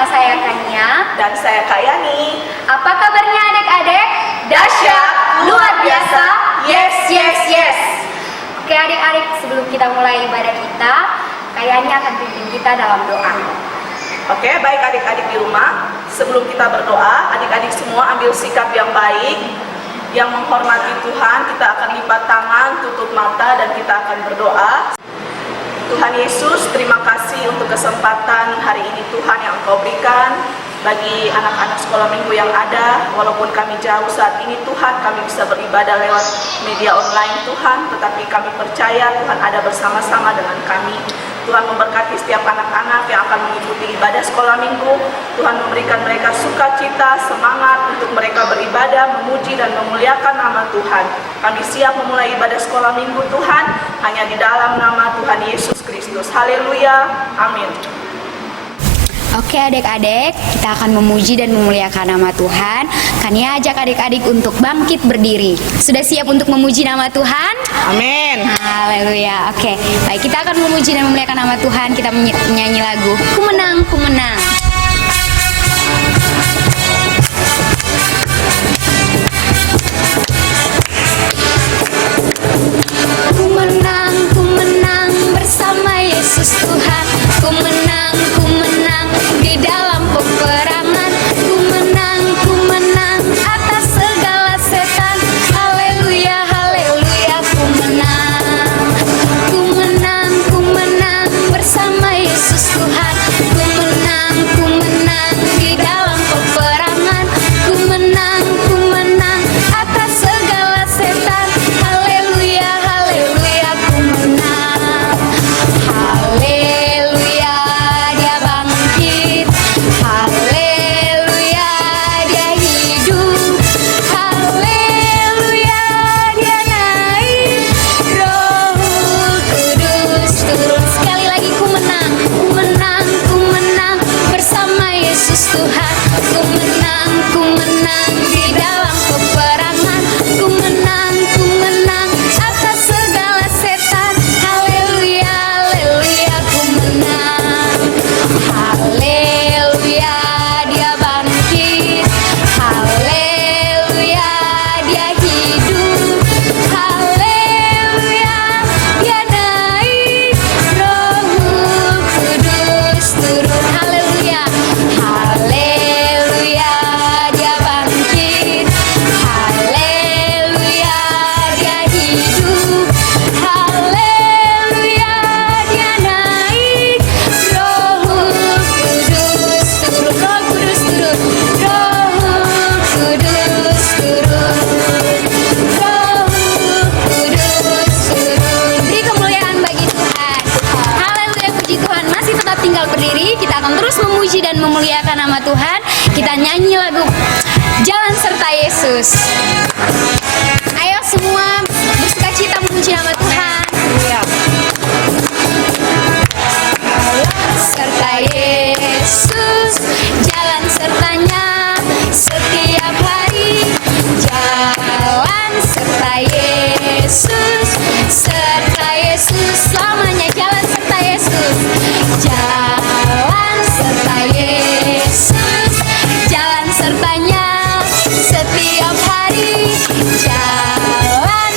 bersama saya Kania dan saya Kayani. Apa kabarnya adik-adik? Dahsyat, luar biasa, yes, yes, yes. Oke adik-adik, sebelum kita mulai ibadah kita, Kayani akan pimpin kita dalam doa. Oke, baik adik-adik di rumah. Sebelum kita berdoa, adik-adik semua ambil sikap yang baik, yang menghormati Tuhan. Kita akan lipat tangan, tutup mata, dan kita akan berdoa. Tuhan Yesus, terima kasih untuk kesempatan hari ini Tuhan yang Engkau berikan bagi anak-anak sekolah minggu yang ada. Walaupun kami jauh saat ini Tuhan, kami bisa beribadah lewat media online Tuhan, tetapi kami percaya Tuhan ada bersama-sama dengan kami. Tuhan memberkati setiap anak-anak yang akan mengikuti ibadah sekolah minggu. Tuhan memberikan mereka sukacita, semangat untuk mereka beribadah, memuji dan memuliakan nama Tuhan. Kami siap memulai ibadah sekolah minggu Tuhan, hanya di dalam nama Tuhan Yesus Kristus. Haleluya, amin. Oke adik-adik, kita akan memuji dan memuliakan nama Tuhan. Kania ajak adik-adik untuk bangkit berdiri. Sudah siap untuk memuji nama Tuhan? Amin. Haleluya. Oke, baik, kita akan memuji dan memuliakan nama Tuhan. Kita menyanyi lagu Ku Menang, Ku Menang. Ku menang, ku menang bersama Yesus Tuhan. Ku menang di dalam peperangan. Ku menang atas segala setan. Haleluya, haleluya, ku menang. Ku menang bersama Yesus Tuhan. Ku menang di dalam peperangan. Ku menang atas segala setan. Haleluya, haleluya, ku menang. Haleluya, dia bangkit. Haleluya, dia hidup. Haleluya, dia naik. Roh Kudus turun. Sekali lagi, ku menang bersama Yesus Tuhan. Ku menang di dalam peperangan. Ku menang atas segala setan. Haleluya, haleluya, ku menang. Haleluya, dia bangkit. Haleluya, dia hidup. Haleluya, dia naik. Roh Kudus turun. Haleluya, haleluya, dia bangkit. Haleluya, dia hidup. Haleluya, dia naik. Roh Kudus turun. Roh Kudus turun. Roh Kudus turun. Roh Kudus turun. Beri kemuliaan bagi Tuhan. Haleluya, puji Tuhan. Masih tetap tinggal berdiri. Kita akan terus memuji dan memuliakan nama Tuhan. Kita nyanyi lagu Jalan Serta Yesus. Ayo semua bersukacita memuji nama Tuhan. Serta Yesus, jalan sertanya setiap hari. Jalan serta Yesus selamanya. Jalan serta Yesus, jalan serta Yesus, jalan sertanya setiap hari. Jalan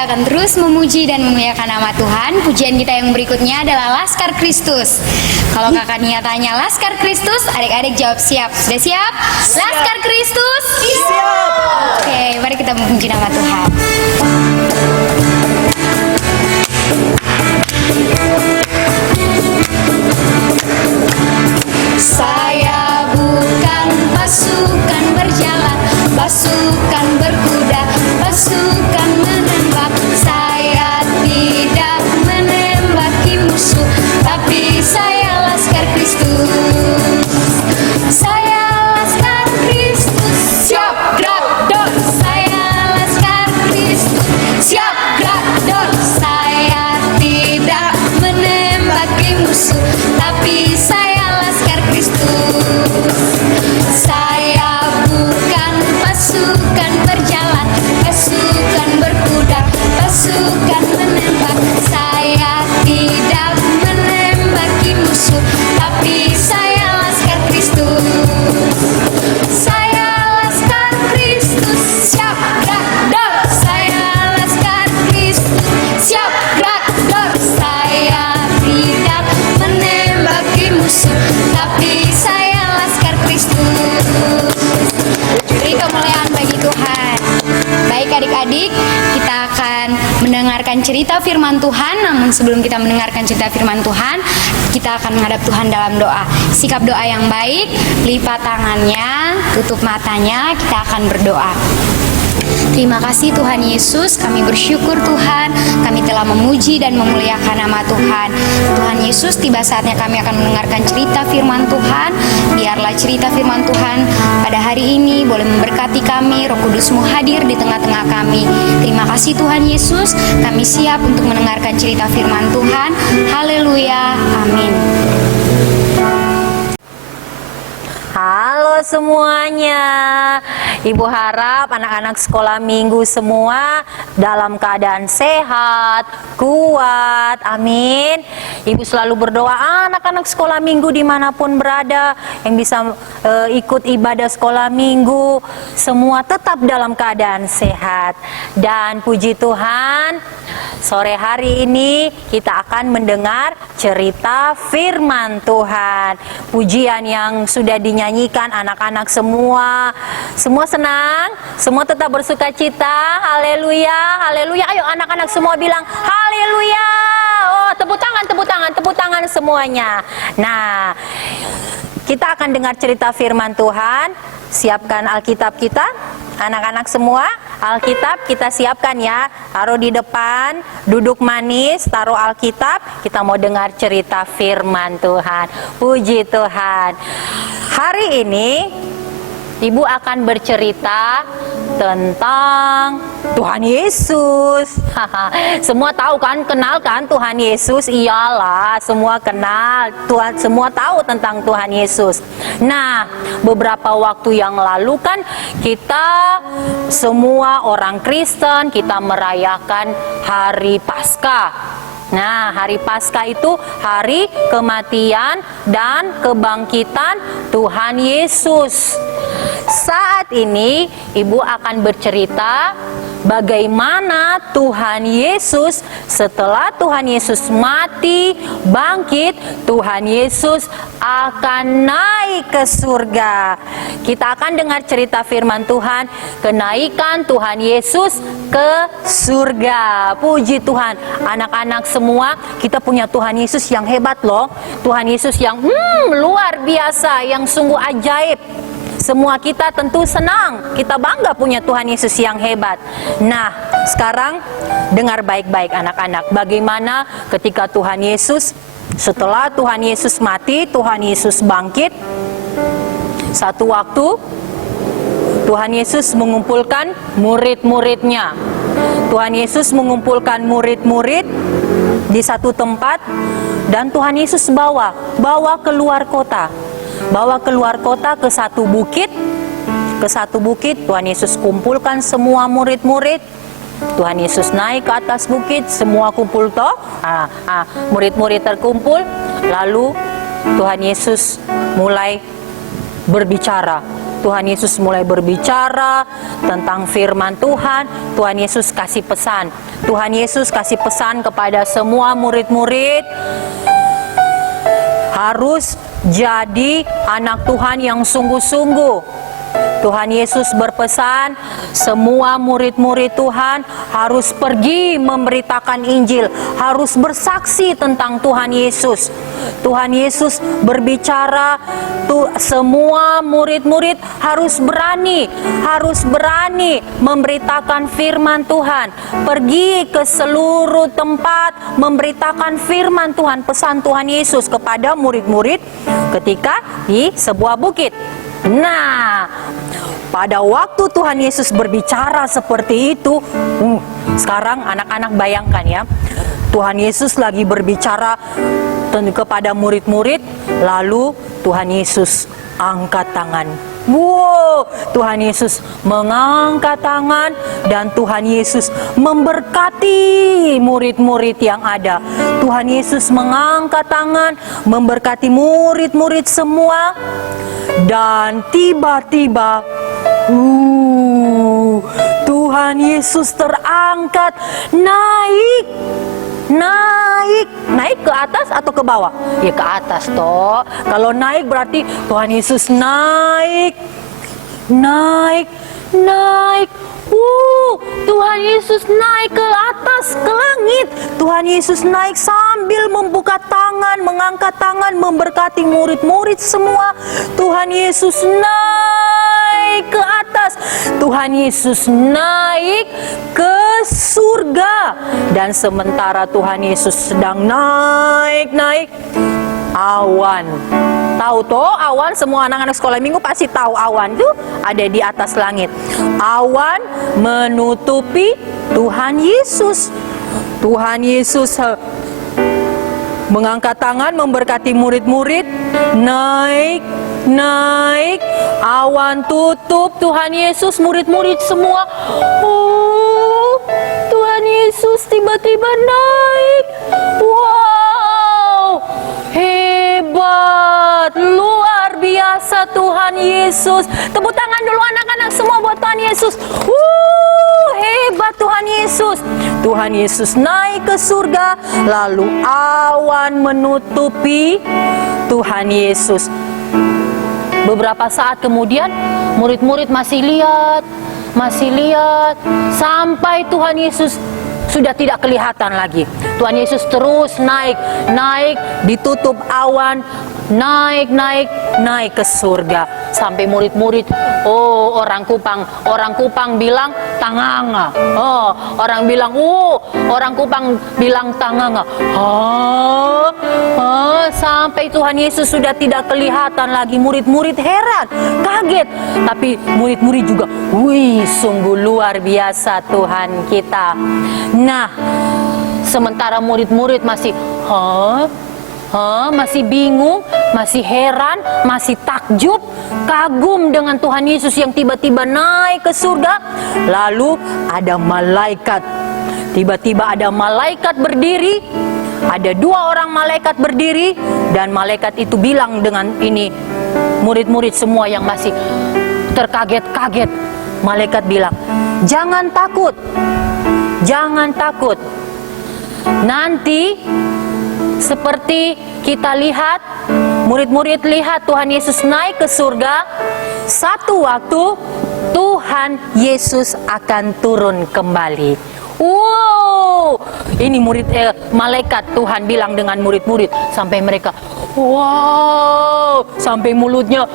kita akan terus memuji dan memuliakan nama Tuhan. Pujian kita yang berikutnya adalah Laskar Kristus. Kalau kakak Nia tanya Laskar Kristus, adik-adik jawab siap. Sudah siap? Laskar Kristus? Siap. Oke, mari kita memuji nama Tuhan. Saya bukan pasukan berjalan, pasukan berkuda, pasukan menembak. Saya tidak menembaki musuh, tapi saya Laskar Kristus. Saya Laskar Kristus. Siap, gerak, dor. Saya Laskar Kristus. Siap, gerak, dor. Saya tidak menembaki musuh, tapi saya Laskar Kristus. Saya bukan pasukan berjalan, pasukan berkuda, pasukan menembak. Saya tidak menembaki musuh, tapi saya Laskar Kristus. Saya Laskar Kristus. Siap, gerak, dor. Saya Laskar Kristus. Siap, gerak, dor. Saya tidak menembaki musuh, tapi saya Laskar Kristus. Beri kemuliaan bagi Tuhan. Baik adik-adik, kita akan mendengarkan cerita firman Tuhan. Namun sebelum kita mendengarkan cerita firman Tuhan, kita akan menghadap Tuhan dalam doa. Sikap doa yang baik, lipat tangannya, tutup matanya, kita akan berdoa. Terima kasih Tuhan Yesus, kami bersyukur Tuhan, kami telah memuji dan memuliakan nama Tuhan. Tuhan Yesus, tiba saatnya kami akan mendengarkan cerita firman Tuhan. Biarlah cerita firman Tuhan pada hari ini boleh memberkati kami, Roh Kudus-Mu hadir di tengah-tengah kami. Terima kasih Tuhan Yesus, kami siap untuk mendengarkan cerita firman Tuhan. Haleluya, amin. Halo semuanya, Ibu harap anak-anak sekolah minggu semua dalam keadaan sehat, kuat, amin. Ibu selalu berdoa anak-anak sekolah minggu dimanapun berada yang bisa ikut ibadah sekolah minggu, semua tetap dalam keadaan sehat. Dan puji Tuhan, sore hari ini kita akan mendengar cerita firman Tuhan. Pujian yang sudah dinyanyikan anak-anak semua senang, semua tetap bersuka cita. Haleluya, haleluya. Ayo anak-anak semua bilang haleluya. Oh, tepuk tangan semuanya. Nah, kita akan dengar cerita firman Tuhan. Siapkan Alkitab kita. Anak-anak semua, Alkitab kita siapkan ya. Taruh di depan, duduk manis, taruh Alkitab. Kita mau dengar cerita firman Tuhan. Puji Tuhan. Hari ini Ibu akan bercerita tentang Tuhan Yesus. Semua tahu kan, kenal kan Tuhan Yesus? Iyalah, semua kenal. Semua tahu tentang Tuhan Yesus. Nah, beberapa waktu yang lalu kan kita semua orang Kristen, kita merayakan Hari Paskah. Nah, Hari Paskah itu hari kematian dan kebangkitan Tuhan Yesus. Saat ini Ibu akan bercerita bagaimana Tuhan Yesus setelah Tuhan Yesus mati, bangkit, Tuhan Yesus akan naik ke surga. Kita akan dengar cerita firman Tuhan, kenaikan Tuhan Yesus ke surga. Puji Tuhan, anak-anak semua, kita punya Tuhan Yesus yang hebat loh. Tuhan Yesus yang luar biasa, yang sungguh ajaib. Semua kita tentu senang, kita bangga punya Tuhan Yesus yang hebat. Nah, sekarang dengar baik-baik anak-anak, bagaimana ketika Tuhan Yesus, setelah Tuhan Yesus mati, Tuhan Yesus bangkit, satu waktu Tuhan Yesus mengumpulkan murid-muridnya. Tuhan Yesus mengumpulkan murid-murid di satu tempat, dan Tuhan Yesus bawa keluar kota. Bawa keluar kota ke satu bukit. Ke satu bukit, Tuhan Yesus kumpulkan semua murid-murid. Tuhan Yesus naik ke atas bukit, semua kumpul toh. Murid-murid terkumpul. Lalu Tuhan Yesus mulai berbicara. Tuhan Yesus mulai berbicara tentang firman Tuhan. Tuhan Yesus kasih pesan. Tuhan Yesus kasih pesan kepada semua murid-murid, harus jadi anak Tuhan yang sungguh-sungguh. Tuhan Yesus berpesan, semua murid-murid Tuhan harus pergi memberitakan Injil, harus bersaksi tentang Tuhan Yesus. Tuhan Yesus berbicara, semua murid-murid harus berani memberitakan firman Tuhan. Pergi ke seluruh tempat memberitakan firman Tuhan, pesan Tuhan Yesus kepada murid-murid ketika di sebuah bukit. Nah, pada waktu Tuhan Yesus berbicara seperti itu, sekarang anak-anak bayangkan ya, Tuhan Yesus lagi berbicara kepada murid-murid, lalu Tuhan Yesus angkat tangan. Wow, Tuhan Yesus mengangkat tangan dan Tuhan Yesus memberkati murid-murid yang ada. Tuhan Yesus mengangkat tangan, memberkati murid-murid semua. Dan tiba-tiba Tuhan Yesus terangkat, naik ke atas atau ke bawah? Ya ke atas toh. Kalau naik berarti Tuhan Yesus naik. Tuhan Yesus naik ke atas, ke langit. Tuhan Yesus naik sambil membuka tangan, mengangkat tangan, memberkati murid-murid semua. Tuhan Yesus naik ke atas. Tuhan Yesus naik ke surga. Dan sementara Tuhan Yesus sedang naik, awan. Tahu toh awan, semua anak-anak sekolah minggu pasti tahu awan itu ada di atas langit. Awan menutupi Tuhan Yesus. Tuhan Yesus mengangkat tangan memberkati murid-murid, naik, awan tutup Tuhan Yesus, murid-murid semua. Tuhan Yesus tiba-tiba naik. Wow, hebat, luar biasa Tuhan Yesus. Tepuk tangan dulu anak-anak semua buat Tuhan Yesus. Hebat Tuhan Yesus. Tuhan Yesus naik ke surga, lalu awan menutupi Tuhan Yesus. Beberapa saat kemudian murid-murid masih lihat, sampai Tuhan Yesus sudah tidak kelihatan lagi. Tuhan Yesus terus naik, ditutup awan, naik ke surga. Sampai murid-murid, orang Kupang bilang tanganga. Orang Kupang bilang tanganga. Sampai Tuhan Yesus sudah tidak kelihatan lagi. Murid-murid heran, kaget. Tapi murid-murid juga, sungguh luar biasa Tuhan kita. Nah, sementara murid-murid masih masih bingung, masih heran, masih takjub, kagum dengan Tuhan Yesus yang tiba-tiba naik ke surga. Lalu ada malaikat. Tiba-tiba ada malaikat berdiri. Ada 2 orang malaikat berdiri. Dan malaikat itu bilang dengan ini, murid-murid semua yang masih terkaget-kaget. Malaikat bilang, jangan takut. Nanti seperti kita lihat, murid-murid lihat Tuhan Yesus naik ke surga, satu waktu Tuhan Yesus akan turun kembali. Ini malaikat Tuhan bilang dengan murid-murid, sampai mereka sampai mulutnya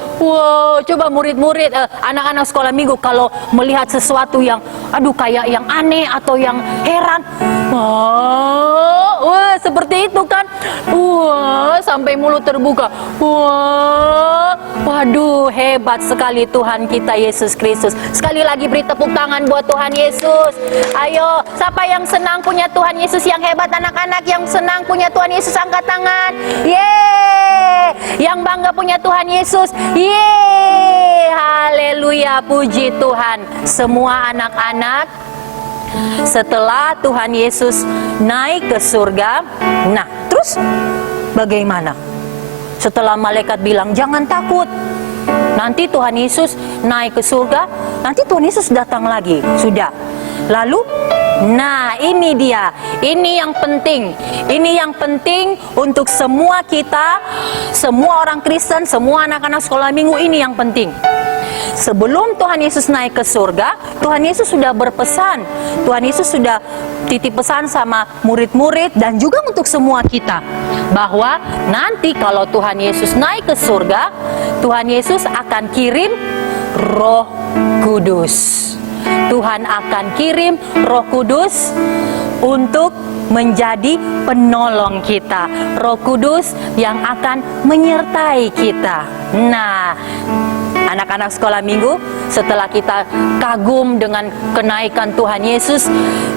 coba murid-murid, anak-anak sekolah minggu kalau melihat sesuatu yang kayak yang aneh atau yang heran, seperti itu kan, sampai mulut terbuka. Waduh, hebat sekali Tuhan kita Yesus Kristus. Sekali lagi beri tepuk tangan buat Tuhan Yesus. Ayo, siapa yang senang punya Tuhan Yesus yang hebat? Anak-anak yang senang punya Tuhan Yesus angkat tangan. Yeay! Yang bangga punya Tuhan Yesus. Yeay! Haleluya, puji Tuhan. Semua anak-anak, setelah Tuhan Yesus naik ke surga, nah terus bagaimana? Setelah malaikat bilang jangan takut, Nanti Tuhan Yesus naik ke surga, nanti Tuhan Yesus datang lagi. Sudah. Lalu, nah ini dia. Ini yang penting. Ini yang penting untuk semua kita, semua orang Kristen, semua anak-anak sekolah minggu, ini yang penting. Sebelum Tuhan Yesus naik ke surga, Tuhan Yesus sudah berpesan. Tuhan Yesus sudah titip pesan sama murid-murid dan juga untuk semua kita, bahwa nanti kalau Tuhan Yesus naik ke surga, Tuhan Yesus akan kirim Roh Kudus. Tuhan akan kirim Roh Kudus untuk menjadi penolong kita. Roh Kudus yang akan menyertai kita. Nah, anak-anak sekolah minggu, setelah kita kagum dengan kenaikan Tuhan Yesus,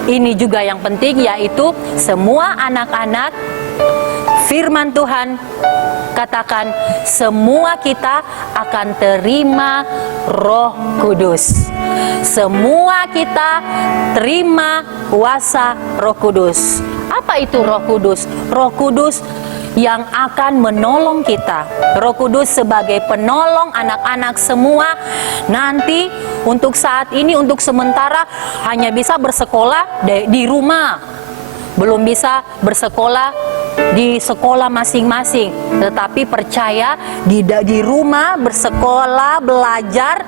ini juga yang penting, yaitu semua anak-anak firman Tuhan katakan, semua kita akan terima Roh Kudus. Semua kita terima kuasa Roh Kudus. Apa itu Roh Kudus? Roh Kudus yang akan menolong kita. Roh Kudus sebagai penolong anak-anak semua. Nanti untuk saat ini, untuk sementara hanya bisa bersekolah di rumah, belum bisa bersekolah di sekolah masing-masing. Tetapi percaya, di rumah bersekolah, belajar,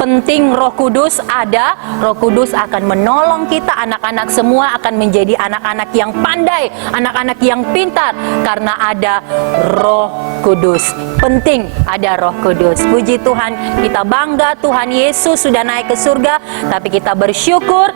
penting Roh Kudus ada. Roh Kudus akan menolong kita. Anak-anak semua akan menjadi anak-anak yang pandai, anak-anak yang pintar, karena ada Roh Kudus. Penting ada Roh Kudus. Puji Tuhan, kita bangga Tuhan Yesus sudah naik ke surga, tapi kita bersyukur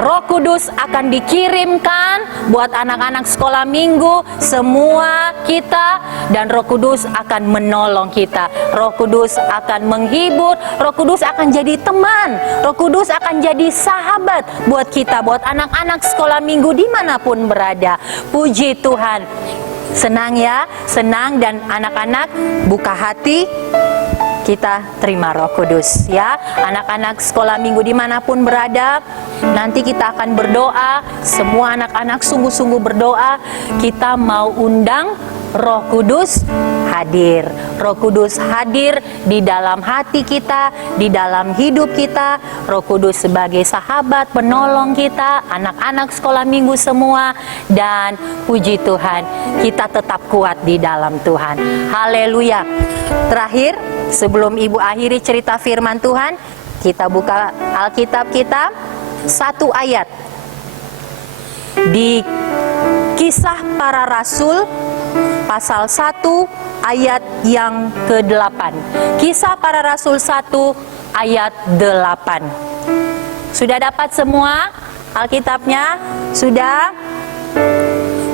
Roh Kudus akan dikirimkan buat anak-anak sekolah minggu semua kita, dan Roh Kudus akan menolong kita. Roh Kudus akan menghibur. Roh Kudus akan jadi teman. Roh Kudus akan jadi sahabat buat kita, buat anak-anak sekolah minggu dimanapun berada. Puji Tuhan. Senang ya, senang, dan anak-anak buka hati, kita terima Roh Kudus ya. Anak-anak sekolah minggu dimanapun berada, nanti kita akan berdoa. Semua anak-anak sungguh-sungguh berdoa. Kita mau undang Roh Kudus hadir. Roh Kudus hadir di dalam hati kita, di dalam hidup kita. Roh Kudus sebagai sahabat, penolong kita, anak-anak sekolah minggu semua. Dan puji Tuhan, kita tetap kuat di dalam Tuhan. Haleluya. Terakhir, sebelum Ibu akhiri cerita firman Tuhan, kita buka Alkitab kita, satu ayat di Kisah Para Rasul pasal 1 ayat yang ke-8. Kisah Para Rasul 1 ayat 8. Sudah dapat semua Alkitabnya? Sudah?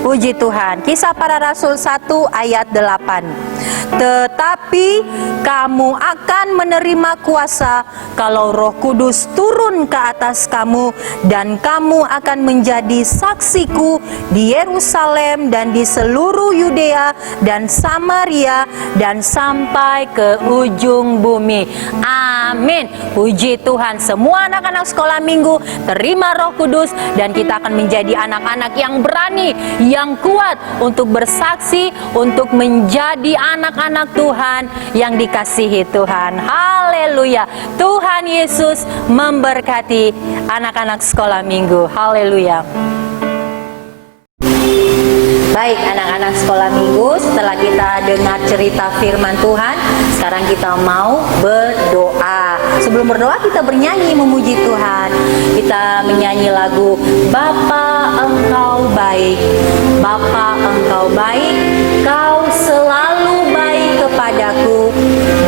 Puji Tuhan. Kisah Para Rasul 1 ayat 8. Tetapi kamu akan menerima kuasa kalau Roh Kudus turun ke atas kamu, dan kamu akan menjadi saksiku di Yerusalem dan di seluruh Yudea dan Samaria dan sampai ke ujung bumi. Amin. Puji Tuhan. Semua anak-anak sekolah minggu terima Roh Kudus, dan kita akan menjadi anak-anak yang berani, yang kuat untuk bersaksi, untuk menjadi anak-anak Tuhan yang dikasihi Tuhan. Haleluya. Tuhan Yesus memberkati anak-anak sekolah minggu. Haleluya. Baik anak-anak sekolah minggu, setelah kita dengar cerita firman Tuhan, sekarang kita mau berdoa. Sebelum berdoa kita bernyanyi memuji Tuhan. Kita menyanyi lagu Bapa Engkau Baik. Bapa Engkau baik, Kau selalu baik kepadaku.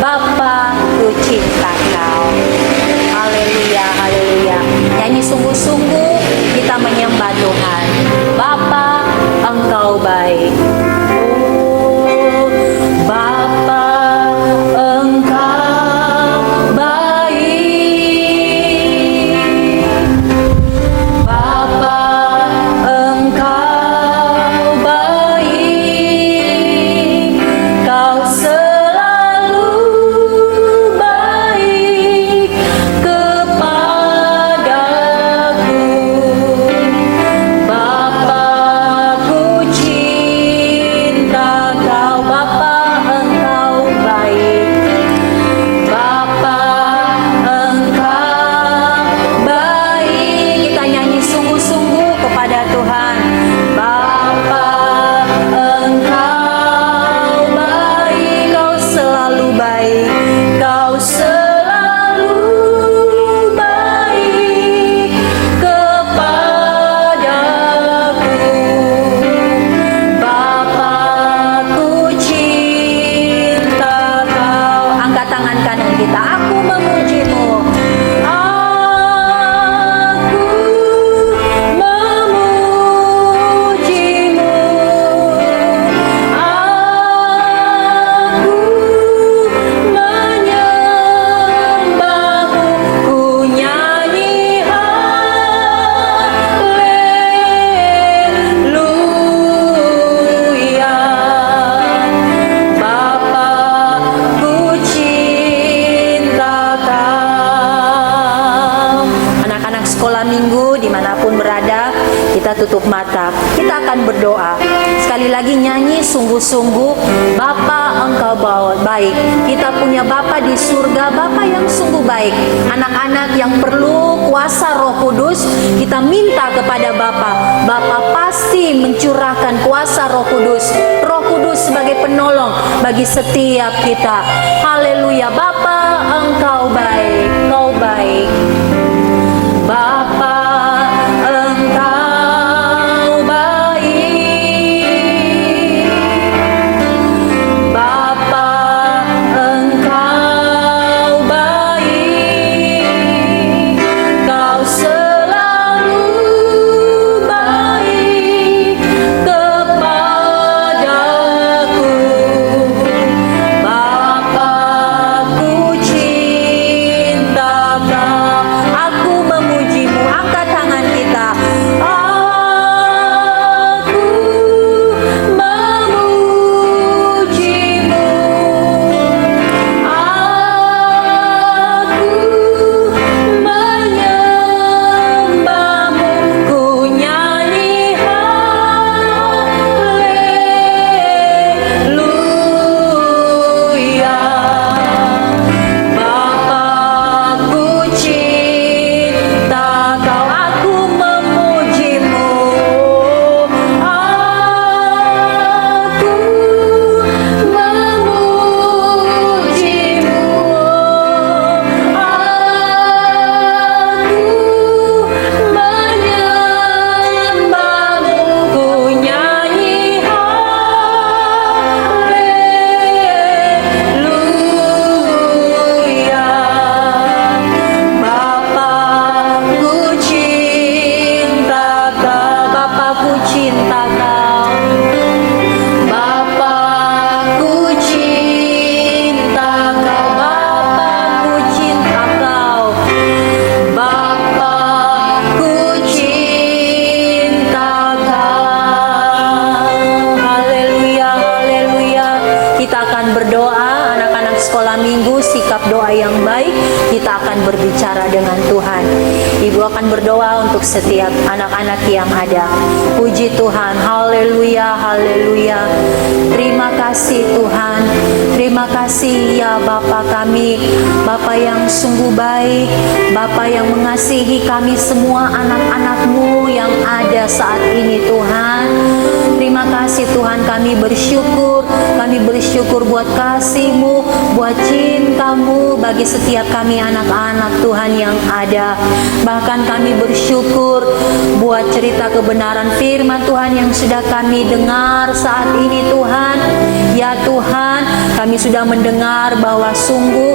Bapa, ku cinta Kau. Haleluya, haleluya. Nyanyi sungguh-sungguh, kita menyembah Tuhan. Bapa Engkau baik. Oh, Bapa Engkau baik. Bapa Engkau baik. tutup mata, kita akan berdoa. Sekali lagi nyanyi sungguh-sungguh, Bapa Engkau baik. Kita punya Bapa di surga, Bapa yang sungguh baik. Anak-anak yang perlu kuasa Roh Kudus, kita minta kepada Bapa. Bapa pasti mencurahkan kuasa Roh Kudus. Roh Kudus sebagai penolong bagi setiap kita. Haleluya, Bapa Engkau baik, Engkau baik. Bapa Engkau baik, Bapa Engkau baik, Kau selalu baik kepadaku. Bapa ku cinta Kau, aku memujimu. Angkat tangan kita. Aku memujimu, aku menyembahmu, ku nyanyi haleluya. Bapa ku cinta Kau, aku memujimu, aku memujimu, aku menyembahmu, ku nyanyi haleluya. Bapa ku cinta Kau, Bapa ku cinta Kau, Bapa ku cinta Kau, Bapa ku cinta Kau, Bapa ku cinta Kau. Haleluya, haleluya. Kita akan berdoa, anak-anak sekolah minggu, sikap doa yang baik. Kita akan berbicara dengan Tuhan. Ibu akan berdoa untuk setiap anak-anak yang ada. Puji Tuhan, haleluya, haleluya. Terima kasih Tuhan. Terima kasih ya Bapa kami, Bapa yang sungguh baik, Bapa yang mengasihi kami semua anak-anak-Mu yang ada saat ini Tuhan. Terima kasih Tuhan, kami bersyukur buat kasih-Mu, buat cinta-Mu bagi setiap kami anak-anak Tuhan yang ada. Bahkan kami bersyukur buat cerita kebenaran firman Tuhan yang sudah kami dengar saat ini Tuhan. Ya Tuhan, kami sudah mendengar bahwa sungguh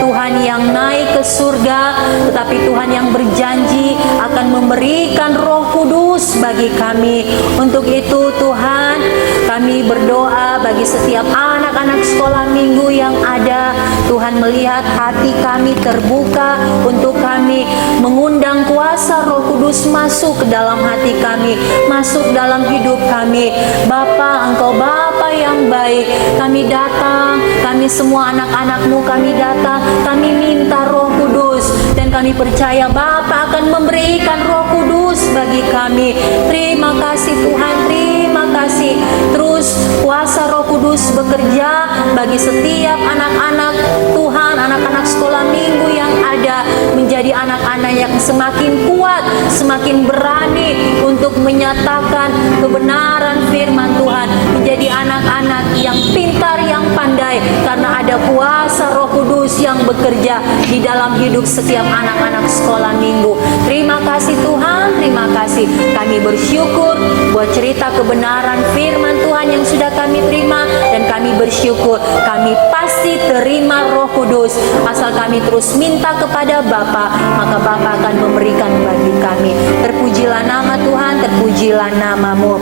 Tuhan yang naik ke surga, tetapi Tuhan yang berjanji akan memberikan Roh Kudus bagi kami. Untuk itu Tuhan, kami berdoa bagi setiap anak-anak sekolah minggu yang ada. Tuhan melihat hati kami terbuka untuk kami mengundang kuasa Roh Kudus masuk ke dalam hati kami, masuk dalam hidup kami. Bapa, Engkau Bapa yang baik, kami datang, kami semua anak-anak-Mu kami datang, kami minta Roh Kudus, dan kami percaya Bapa akan memberikan Roh Kudus bagi kami. Terima kasih Tuhan, terima kasih. Terus kuasa Roh Kudus bekerja bagi setiap anak-anak Tuhan, anak-anak sekolah minggu yang ada, menjadi anak-anak yang semakin kuat, semakin berani untuk menyatakan kebenaran firman Tuhan, menjadi anak-anak yang pintar, yang pandai, karena ada kuasa Roh Kudus yang bekerja di dalam hidup setiap anak-anak sekolah minggu. Terima kasih Tuhan, terima kasih. Kami bersyukur buat cerita kebenaran firman Tuhan yang sudah kami terima, dan kami bersyukur kami pasti terima Roh Kudus. Asal kami terus minta kepada Bapa, maka Bapa akan memberikan bagi kami. Terpujilah nama Tuhan, terpujilah nama-Mu.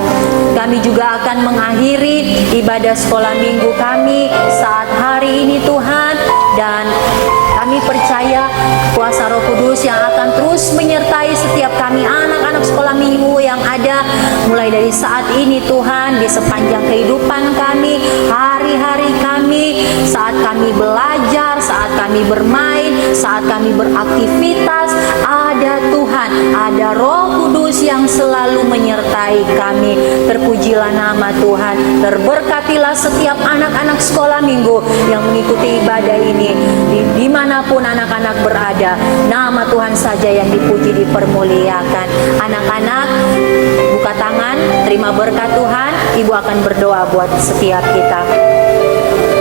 Kami juga akan mengakhiri ibadah sekolah minggu kami saat hari ini Tuhan, dan kami percaya kuasa Roh Kudus yang akan terus menyertai setiap kami anak-anak sekolah minggu yang ada, mulai dari saat ini Tuhan, di sepanjang kehidupan kami, hari-hari kami, saat kami belajar, saat kami kami bermain, saat kami beraktivitas, ada Tuhan, ada Roh Kudus yang selalu menyertai kami. Terpujilah nama Tuhan, terberkatilah setiap anak-anak sekolah minggu yang mengikuti ibadah ini. Dimanapun anak-anak berada, nama Tuhan saja yang dipuji, dipermuliakan. Anak-anak, buka tangan, terima berkat Tuhan. Ibu akan berdoa buat setiap kita.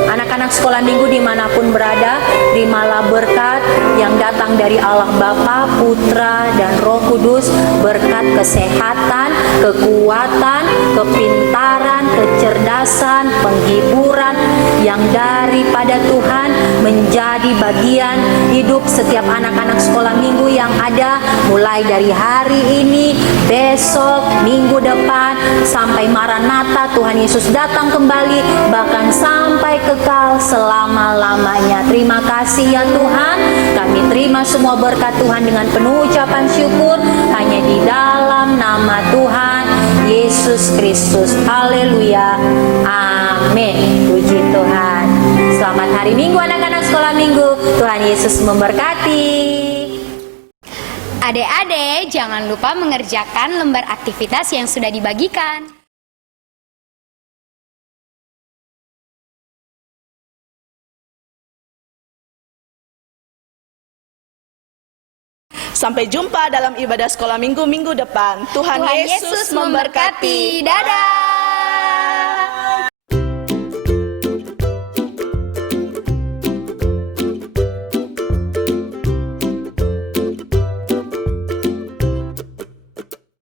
Anak-anak sekolah minggu dimanapun berada, terimalah berkat yang datang dari Allah Bapa, Putra, dan Roh Kudus. Berkat kesehatan, kekuatan, kepintaran, kecerdasan, penghiburan yang daripada Tuhan menjadi bagian hidup setiap anak-anak sekolah minggu yang ada mulai dari hari ini, besok, minggu depan, sampai Maranatha Tuhan Yesus datang kembali, bahkan sampai kekal selama-lamanya. Terima kasih ya Tuhan, kami terima semua berkat Tuhan dengan penuh ucapan syukur hanya di dalam nama Tuhan Yesus Kristus. Haleluya, amin. Puji Tuhan. Selamat hari Minggu anak-anak sekolah minggu. Tuhan Yesus memberkati. Adik-adik, jangan lupa mengerjakan lembar aktivitas yang sudah dibagikan. Sampai jumpa dalam ibadah sekolah minggu depan. Tuhan Yesus memberkati. Dadah.